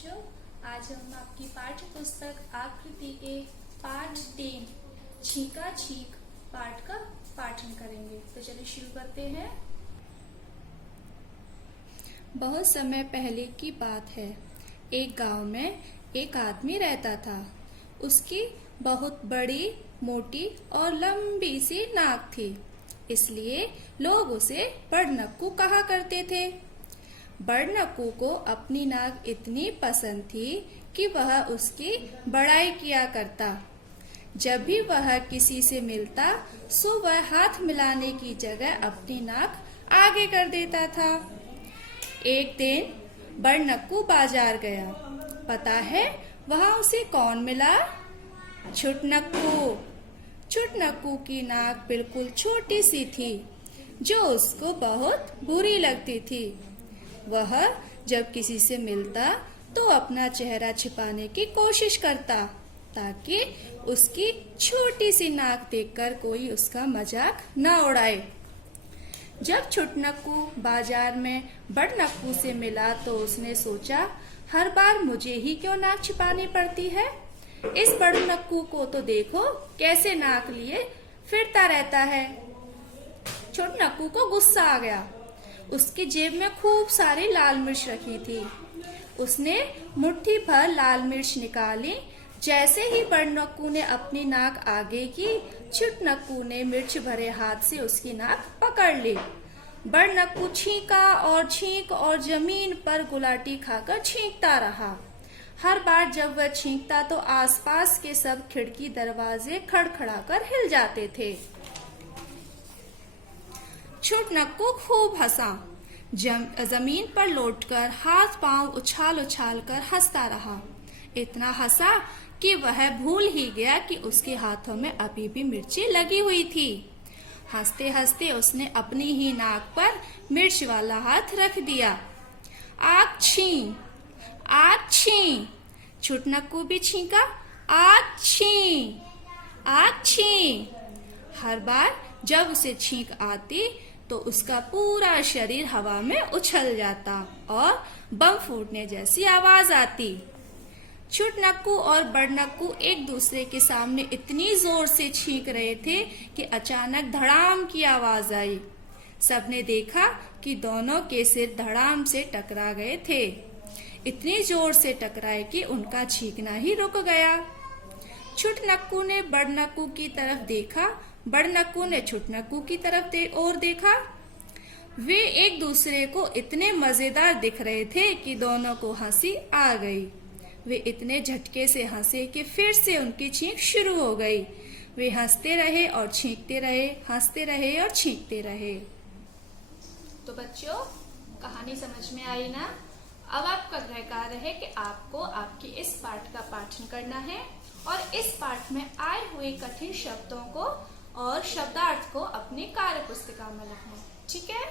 बच्चों, आज हम आपकी पाठ्य पुस्तक आकृति 1 पाठ 3 छींका छींक पाठ का पाठन करेंगे। तो चलिए शुरू करते हैं। बहुत समय पहले की बात है। एक गांव में एक आदमी रहता था। उसकी बहुत बड़ी, मोटी और लंबी सी नाक थी, इसलिए लोग उसे बड़नक्कू कहा करते थे। बड़नक्कू को अपनी नाक इतनी पसंद थी कि वह उसकी बड़ाई किया करता। जब भी वह किसी से मिलता सो वह हाथ मिलाने की जगह अपनी नाक आगे कर देता था। एक दिन बड़नक्कू बाजार गया। पता है वहां उसे कौन मिला? छुटनक्कू। छुटनक्कू की नाक बिल्कुल छोटी सी थी, जो उसको बहुत बुरी लगती थी। वह जब किसी से मिलता तो अपना चेहरा छिपाने की कोशिश करता, ताकि उसकी छोटी सी नाक देखकर कोई उसका मजाक न उड़ाए। जब छुटनक्कू बाजार में बड़नक्कू से मिला तो उसने सोचा, हर बार मुझे ही क्यों नाक छिपानी पड़ती है? इस बड़नक्कू को तो देखो कैसे नाक लिए फिरता रहता है। छुटनक्कू को गुस्सा आ गया। उसकी जेब में खूब सारी लाल मिर्च रखी थी। उसने मुट्ठी भर लाल मिर्च निकाली। जैसे ही बड़नक्कू ने अपनी नाक आगे की, छुटनक्कू ने मिर्च भरे हाथ से उसकी नाक पकड़ ली। बड़नक्कू छींक और जमीन पर गुलाटी खाकर छींकता रहा। हर बार जब वह छींकता तो आसपास के सब खिड़की दरवाजे खड़खड़ाकर हिल जाते थे। छुटनक्कू खूब हंसा। जमीन पर लौटकर हाथ पांव उछाल उछाल कर हंसता रहा। इतना हंसा कि वह भूल ही गया कि उसके हाथों में अभी भी मिर्ची लगी हुई थी। हंसते हंसते उसने अपनी ही नाक पर मिर्च वाला हाथ रख दिया। आच्छी, आच्छी। छुटनक्कू भी छींका, आच्छी, आच्छी। हर बार जब उसे छींक आती तो उसका पूरा शरीर हवा में उछल जाता और बम फूटने जैसी आवाज आती। छुटनक्कू और बड़नक्कू एक दूसरे के सामने इतनी जोर से छींक रहे थे कि अचानक धड़ाम की आवाज आई। सबने देखा कि दोनों के सिर धड़ाम से टकरा गए थे। इतनी जोर से टकराए कि उनका छींकना ही रुक गया। छुटनक्कू ने बड़नक्कू की तरफ देखा, बड़नक्कू ने छुटनक्कू की तरफ और देखा। वे एक दूसरे को इतने मजेदार दिख रहे थे कि दोनों को हंसी आ गई। वे इतने झटके से हंसे कि फिर से उनकी छींक शुरू हो गई। वे हंसते रहे और छींकते रहे, हंसते रहे और छींकते रहे। तो बच्चों, कहानी समझ में आई ना? अब आपका गृह कार्य है कि आपको आपकी इस पाठ का पाठन करना है और इस पाठ में आए हुए कठिन शब्दों को और शब्दार्थ को अपनी कार्य पुस्तिका में लिखना। ठीक है?